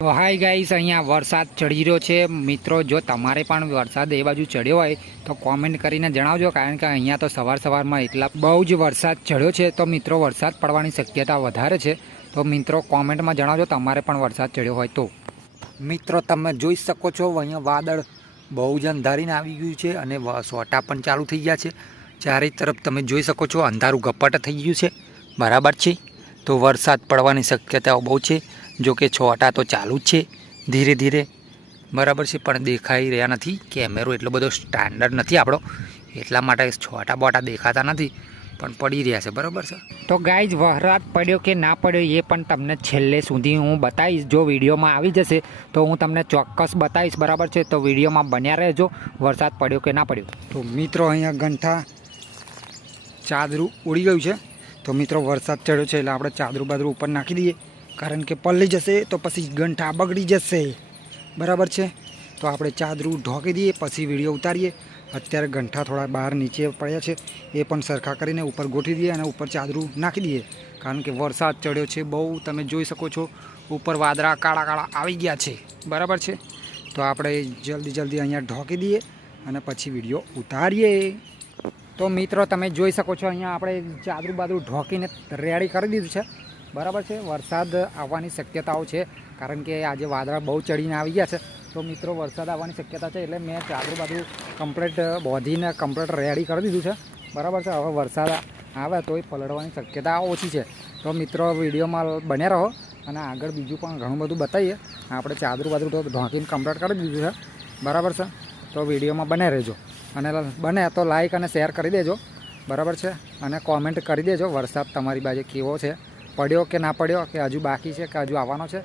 તો hi guys અહીંયા વરસાદ ચડી રહ્યો છે. મિત્રો, જો તમારે પણ વરસાદ એ બાજુ ચડ્યો હોય, તો કોમેન્ટ કરીને જણાવજો, કારણ કે અહીંયા તો સવાર સવારમાં એટલા બહુ જ વરસાદ ચડ્યો છે. તો મિત્રો, વરસાદ પડવાની શક્યતા વધારે છે. તો મિત્રો કોમેન્ટમાં જણાવજો, તમારે પણ વરસાદ ચડ્યો હોય તો. મિત્રો, તમે જોઈ શકો છો, અહીંયા વાદળ બહુ જ અંધારીને આવી ગયું છે અને સોટા પણ ચાલુ થઈ ગયા છે. ચારે તરફ તમે જોઈ શકો છો, અંધારું ગપ્પટ થઈ ગયું છે. બરાબર છે? તો વરસાદ પડવાની શક્યતાઓ બહુ છે. જો કે છોટા તો ચાલુ જ છે ધીરે ધીરે. બરાબર છે પણ દેખાઈ રહ્યા નથી. કેમેરો એટલો બધો સ્ટાન્ડર્ડ નથી આપણો. એટલા માટે છોટા બોટા દેખાતા નથી પણ પડી રહ્યા છે. બરાબર છે? તો ગાઈઝ વરસાદ પડ્યો કે ના પડ્યો એ પણ તમને છેલ્લે સુધી હું બતાવીશ. જો વિડીયોમાં આવી જશે તો હું તમને ચોક્કસ બતાવીશ. બરાબર છે? તો વિડીયોમાં બન્યા રહેજો. વરસાદ પડ્યો કે ના પડ્યો? તો મિત્રો અહીંયા ગંઠા ચાદરું ઉડી ગયું છે. તો મિત્રો વરસાદ ચડ્યો છે એટલે આપણે ચાદરું બાદરું ઉપર નાખી દઈએ. કારણ કે પલળી જશે તો પછી ગંઠા બગડી જશે. બરાબર છે? તો આપણે ચાદરું ઢોકી દઈએ, પછી વીડિયો ઉતારીએ. અત્યારે ગંઠા થોડા બહાર નીચે પડ્યા છે. એ પણ સરખા કરીને ઉપર ગોઠવી દઈએ અને ઉપર ચાદરું નાખી દઈએ. કારણ કે વરસાદ ચડ્યો છે બહુ, તમે જોઈ શકો છો. ઉપર વાદળા કાળા કાળા આવી ગયા છે. બરાબર છે? તો આપણે જલ્દી જલ્દી અહીંયા ઢોકી દઈએ અને પછી વીડિયો ઉતારીએ. તો મિત્રો, તમે જોઈ શકો છો, અહીંયા આપણે ચાદરું બાદરું ઢોકીને રેડી કરી દીધું છે. બરાબર છે. વરસાદ આવવાની શક્યતાઓ છે. કારણ કે આજે વાદળા બહુ ચડીને આવી ગયા છે. તો મિત્રો, વરસાદ આવવાની શક્યતા છે એટલે મેં ચાદરું બાજુ કમ્પ્લેટ બોધીને કમ્પ્લેટ રેડી કરી દીધું છે. બરાબર છે. હવે વરસાદ આવે તોય પલળવાની શક્યતા ઓછી છે. તો મિત્રો, વિડીયોમાં બન્યા રહો અને આગળ બીજું પણ ઘણું બધું બતાવીએ. આપણે ચાદરું બાજુ તો ઢોંકીને કમ્પ્લેટ કરી દીધું છે. બરાબર છે. તો વિડીયોમાં બને રહેજો. અને બને તો લાઈક અને શેર કરી દેજો. બરાબર છે. અને કોમેન્ટ કરી દેજો વરસાદ તમારી બાજુ કેવો છે. પડ્યો કે ના પડ્યો કે હજુ બાકી છે કે હજુ આવવાનો છે,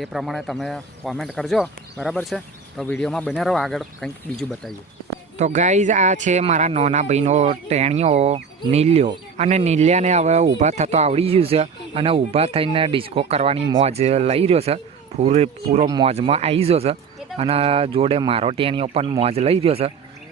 એ પ્રમાણે તમે કોમેન્ટ કરજો. બરાબર છે? તો વિડીયોમાં બને રહો. આગળ કંઈક બીજું બતાવીએ. તો ગાઈઝ આ છે મારા નાના ભાઈનો ટેણીઓ, નીલ્યો. અને નીલ્યાને હવે ઊભા થતો આવડી ગયું છે અને ઊભા થઈને ડિસ્કો કરવાની મોજ લઈ રહ્યો છે. પૂરે, પૂરો મોજમાં આવી ગયો છે. અને જોડે મારો ટેણીઓ પણ મોજ લઈ રહ્યો છે.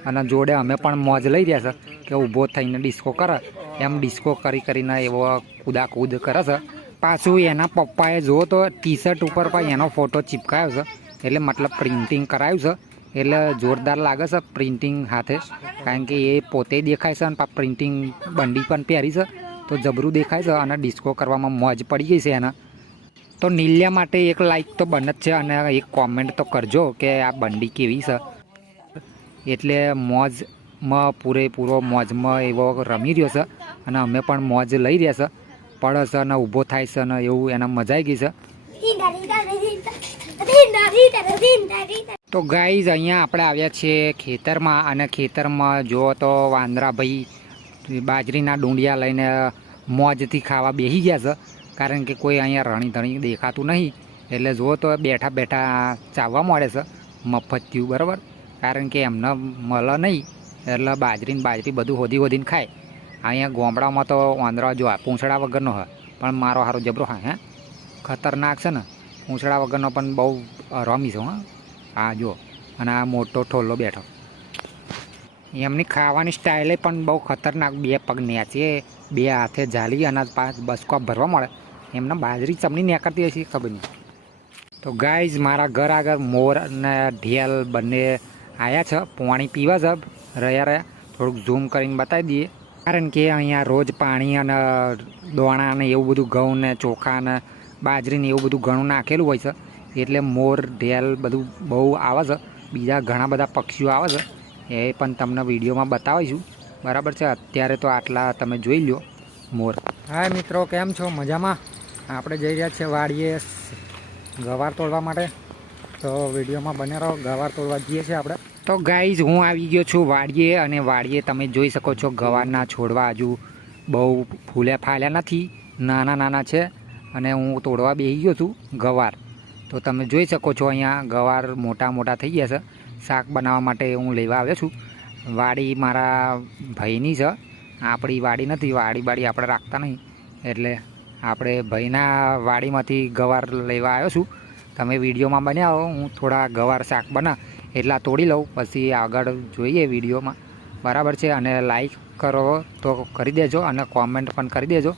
અને જોડે અમે પણ મોજ લઈ રહ્યા છે કે ઊભો થઈને ડિસ્કો કરે. એમ ડિસ્કો કરી કરીને એવો કૂદાકૂદ કરે છે. પાછું એના પપ્પાએ જુઓ તો ટી શર્ટ ઉપર પણ એનો ફોટો ચીપકાયો છે. એટલે મતલબ પ્રિન્ટિંગ કરાયું છે. એટલે જોરદાર લાગે છે પ્રિન્ટિંગ હાથે. કારણ કે એ પોતે દેખાય છે અને પ્રિન્ટિંગ બંડી પણ પહેરી છે. તો જબરું દેખાય છે અને ડિસ્કો કરવામાં મોજ પડી ગઈ છે એના. તો નીલ્યા માટે એક લાઈક તો બને જ છે અને એક કોમેન્ટ તો કરજો કે આ બંડી કેવી છે. એટલે મોજમાં પૂરેપૂરો મોજમાં એવો રમી રહ્યો છે. અને અમે પણ મોજ લઈ રહ્યા છે. પડે છે અને ઊભો થાય છે અને એવું એને મજા આવી ગઈ છે. તો ગાઈઝ અહીંયા આપણે આવ્યા છીએ ખેતરમાં અને ખેતરમાં જુઓ તો વાંદરાભાઈ બાજરીના ડુંડિયા લઈને મોજથી ખાવા બેસી ગયા છે. કારણ કે કોઈ અહીંયા રણી ધણી દેખાતું નહીં. એટલે જુઓ તો બેઠા બેઠા ચાવવા મળે છે. મફતિયું બરાબર. કારણ કે એમને મળે નહીં. એટલે બાજરીને બાજરી બધું હોધી હોધીને ખાય. અહીંયા ગામડામાં તો વાંદરા જો આ પૂંછડા વગરનો હોય, પણ મારો હારો જબરો હા હે? ખતરનાક છે ને, પૂંછડા વગરનો પણ બહુ રમી છે, હા. હા જો, અને આ મોટો ઠોલ્લો બેઠો. એમની ખાવાની સ્ટાઇલે પણ બહુ ખતરનાક, બે પગ નેચે, બે હાથે ઝાલી, અને બસકો ભરવા મળે. એમને બાજરી ચમની નીકળતી હશે ખબર નહીં. તો ગાઈઝ મારા ઘર આગળ મોર અને ઢેલ બંને આવ્યા છે, પાણી પીવા છે. રહ્યા રહ્યા, થોડુંક ઝૂમ કરીને બતાવી દઈએ. કારણ કે અહીંયા રોજ પાણી અને દોણા ને એવું બધું ઘઉં ને ચોખા ને બાજરી ને એવું બધું ઘણું નાખેલું હોય છે. એટલે મોર, ઢેલ બધું બહુ આવે છે. બીજા ઘણા બધા પક્ષીઓ આવે છે. એ પણ તમને વિડીયોમાં બતાવીશું. બરાબર છે? અત્યારે તો આટલા તમે જોઈ લો મોર. હા મિત્રો, કેમ છો? મજામાં? આપણે જઈ રહ્યા છીએ વાડીએ ગવાર તોડવા માટે. તો વિડીયોમાં બને રહો. ગવાર તોડવા જઈએ છીએ આપણે. તો ગાઈઝ હું આવી ગયો છું વાડીએ અને વાડીએ તમે જોઈ શકો છો ગવારના છોડવા હજુ બહુ ફૂલ્યા ફાલ્યા નથી, નાના નાના છે અને હું તોડવા બેસી ગયો છું ગવાર. તો તમે જોઈ શકો છો અહીંયા ગવાર મોટા મોટા થઈ ગયા છે. શાક બનાવવા માટે હું લેવા આવ્યો છું. વાડી મારા ભાઈની છે. આપણી વાડી નથી, વાડી બાડી આપણે રાખતા નહીં. એટલે આપણે ભાઈના વાડીમાંથી ગવાર લેવા આવ્યો છું. તમે વિડીયોમાં બન્યા હો થોડા ગવાર શાક બના એટલા તોડી લઉં. પછી આગળ જોઈએ વિડીયોમાં. બરાબર છે? અને લાઈક કરો તો કરી દેજો અને કોમેન્ટ પણ કરી દેજો.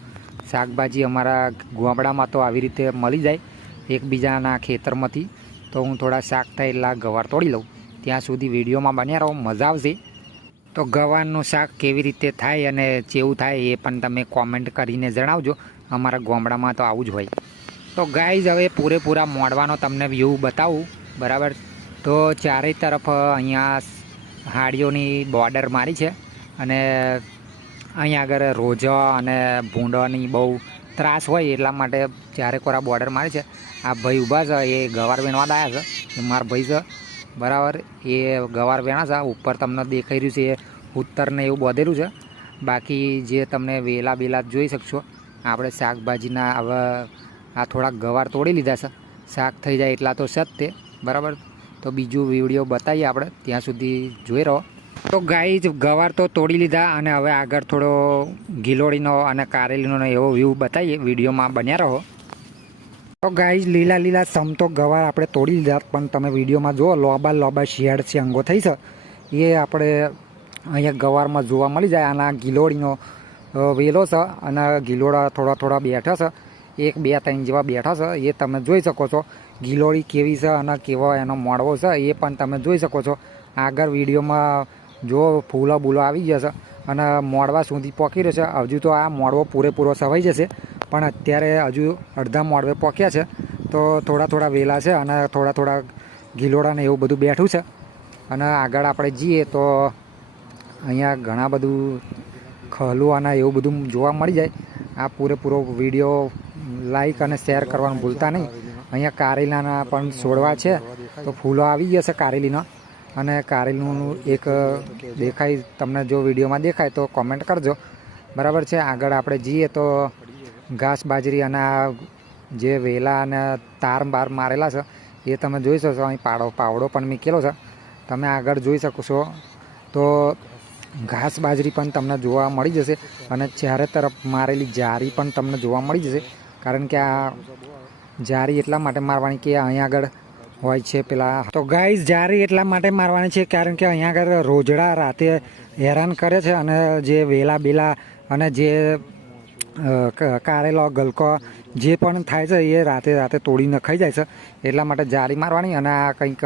શાકભાજી અમારા ગામડામાં તો આવી રીતે મળી જાય એકબીજાના ખેતરમાંથી. તો હું થોડા શાક થાય એટલા ગવાર તોડી લઉં. ત્યાં સુધી વિડીયોમાં બન્યા રહો. મજા આવશે. તો ગવારનું શાક કેવી રીતે થાય અને ચેવું થાય એ પણ તમે કોમેન્ટ કરીને જણાવજો. અમારા ગામડામાં તો આવું જ હોય. તો ગાઈઝ હવે પૂરેપૂરા મોડવાનો તમને વ્યૂ બતાવું. બરાબર? તો ચારેય તરફ અહીંયા હાડીઓની બોર્ડર મારી છે અને અહીંયા આગળ રોજા અને ભૂંડોની બહુ ત્રાસ હોય એટલા માટે ચારે કોરા બોર્ડર મારી છે. આ ભાઈ ઊભા છે, એ ગવાર વેણવા દાયા છે. એ મારા ભાઈ છે, બરાબર, એ ગવાર વેણા છે ઉપર તમને દેખાઈ રહ્યું છે, એ ઉત્તરને એવું બોધેલું છે. બાકી જે તમને વેલા બેલા જોઈ શકશો, આપણે શાકભાજીના હવે આ થોડાક ગવાર તોડી લીધા છે. શાક થઈ જાય એટલા તો છે તે, બરાબર? તો બીજું વીડિયો બતાવીએ આપણે. ત્યાં સુધી જોઈ રહો. તો ગાઈ ગવાર તો તોડી લીધા અને હવે આગળ થોડો ગિલોડીનો અને કારેલીનો એવો વ્યૂ બતાવીએ. વિડીયોમાં બન્યા રહો. તો ગાઈ લીલા લીલા સમ તો ગવાર આપણે તોડી લીધા પણ તમે વિડીયોમાં જુઓ લોબા લોબા શિયાળ છે અંગો થઈ છે. એ આપણે અહીંયા ગવારમાં જોવા મળી જાય. આના ગિલોડીનો અ, વેલો છે અને ગિલોડા થોડા થોડા બેઠા છે. એક બે ત્રણ જેવા બેઠા છે. એ તમે જોઈ શકો છો. ગિલોડી કેવી છે અને કેવો એનો મોડવો છે એ પણ તમે જોઈ શકો છો. આગળ વિડીયોમાં જો ફૂલો બૂલો આવી જશે અને મોડવા સુધી પોકી રહ્યો છે. હજુ તો આ મોડવો પૂરેપૂરો સવાઈ જશે, પણ અત્યારે હજુ અડધા મોડવે પોક્યા છે. તો થોડા થોડા વેલા છે અને થોડા થોડા ગિલોડા ને એવું બધું બેઠું છે. અને આગળ આપણે જઈએ તો અહીંયા ઘણા બધું ખલું અને એવું બધું જોવા મળી જાય. આ પૂરેપૂરો વીડિયો લાઈક અને શેર કરવાનું ભૂલતા નહીં. અહીંયા કારેલાના પણ છોડવા છે. તો ફૂલો આવી ગયા કારેલીના. અને કારેલીનું એક દેખાય, તમને જો વિડીયોમાં દેખાય તો કોમેન્ટ કરજો. બરાબર છે? આગળ આપણે જઈએ તો ઘાસ બાજરી અને આ જે વેલા અને તાર બાર મારેલા છે, એ તમે જોઈ શકો અહીં પાડો, પાવડો પણ મીકેલો છે. તમે આગળ જોઈ શકો છો. તો ઘાસ બાજરી પણ તમને જોવા મળી જશે અને ચારે તરફ મારેલી જારી પણ તમને જોવા મળી જશે. કારણ કે આ જારી એટલા માટે મારવાની કે અહીંયા આગળ હોય છે પેલા. તો ગાઈઝ જારી એટલા માટે મારવાની છે કારણ કે અહીંયા આગળ રોજડા રાતે હેરાન કરે છે અને જે વેલા બેલા અને જે કારેલો, ગલકો જે પણ થાય છે એ રાતે રાતે તોડી નખાઈ જાય છે. એટલા માટે જારી મારવાની અને આ કંઈક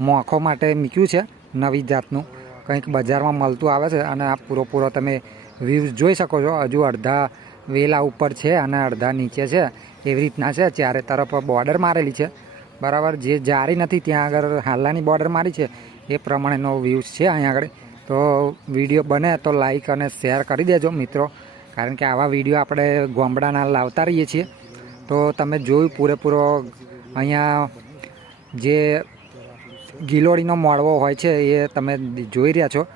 મોખો માટે મૂક્યું છે નવી જાતનું. કંઈક બજારમાં મળતું આવે છે અને આ પૂરો તમે વ્યૂઝ જોઈ શકો છો. હજુ અડધા વેલા ઉપર છે અને અડધા નીચે છે. એવી રીતના છે? ચારે તરફ બોર્ડર મારેલી છે. બરાબર? જે જારી નથી, ત્યાં આગળ હાલાની બોર્ડર મારી છે. એ પ્રમાણેનો વ્યૂઝ છે અહીંયા આગળ. તો વીડિયો બને તો લાઈક અને શેર કરી દેજો મિત્રો. કારણ કે આવા વીડિયો આપણે ગોમડાના લાવતા રહીએ છીએ. તો તમે જોયું પૂરેપૂરો અહીંયા જે ગિલોડીનો મોડવો હોય છે એ તમે જોઈ રહ્યા છો.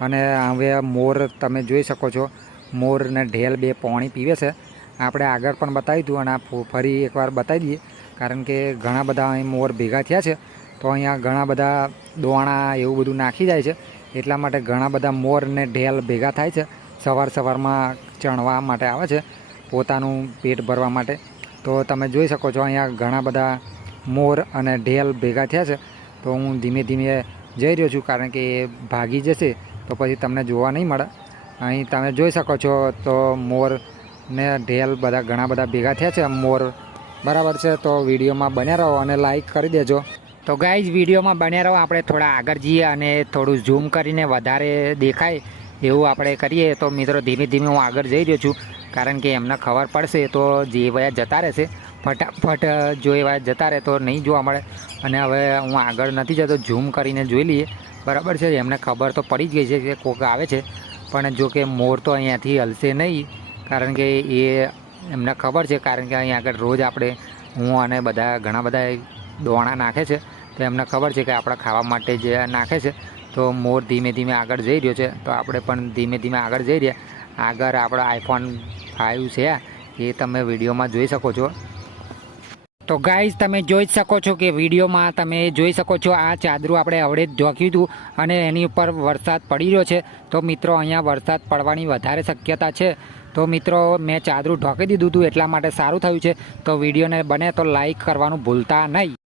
અને હવે મોર તમે જોઈ શકો છો. મોરને ઢેલ બે પાણી પીવે છે. આપણે આગળ પણ બતાવ્યું હતું અને આ ફરી એકવાર બતાવી દઈએ. કારણ કે ઘણા બધા અહીં મોર ભેગા થયા છે, તો અહીંયા ઘણા બધા દોણા એવું બધું નાખી જાય છે. એટલા માટે ઘણા બધા મોર ને ઢેલ ભેગા થાય છે, સવાર સવારમાં ચણવા માટે આવે છે, પોતાનું પેટ ભરવા માટે. તો તમે જોઈ શકો છો અહીંયા ઘણા બધા મોર અને ઢેલ ભેગા થયા છે. તો હું ધીમે ધીમે જઈ રહ્યો છું, કારણ કે એ ભાગી જશે, તો પછી તમને જોવા નહીં મળે. અહીં તમે જોઈ શકો છો, તો મોર ને ઢેલ બધા ઘણા બધા ભેગા થયા છે, મોર બરાબર છે, તો વિડીયોમાં બન્યા રહો અને લાઈક કરી દેજો. તો ગાઈઝ વિડીયોમાં બન્યા રહો, આપણે થોડા આગળ જઈએ અને થોડું ઝૂમ કરીને વધારે દેખાય એવું આપણે કરીએ. તો મિત્રો, ધીમે ધીમે હું આગળ જઈ રહ્યો છું, કારણ કે એમને ખબર પડશે તો જે વયા જતા રહેશે. ફટાફટ જો એવા જતા રહે તો નહીં જોવા મળે. અને હવે હું આગળ નથી જતો ઝૂમ કરીને જોઈ લઈએ. બરાબર છે, એમને ખબર તો પડી જ ગઈ છે કે કોક આવે છે. પણ જો કે મોર તો અહીંયાથી હલશે નહીં. કારણ કે એ એમને ખબર છે, કારણ કે અહીંયા આગળ રોજ આપણે હું અને બધા, ઘણા બધા દોણા નાખે છે, તો એમને ખબર છે કે આપણા ખાવા માટે જે નાખે છે, તો મોર ધીમે ધીમે આગળ જઈ રહ્યો છે, તો આપણે પણ ધીમે ધીમે આગળ જઈ રહ્યા. આગળ આપણો આઈફોન ફાઇવ છે, એ તમે વિડીયોમાં જોઈ શકો છો. તો ગાઈઝ તમે જોઈ શકો છો કે વિડીયોમાં તમે જોઈ શકો છો, આ ચાદરું આપણે હવડે જ ઢોક્યું હતું અને એની ઉપર વરસાદ પડી રહ્યો છે. તો મિત્રો, અહીંયા વરસાદ પડવાની વધારે શક્યતા છે. તો મિત્રો, મેં ચાદરું ઢોકી દીધું હતું, એટલા માટે સારું થયું છે. તો વિડીયોને બને તો લાઈક કરવાનું ભૂલતા નહીં.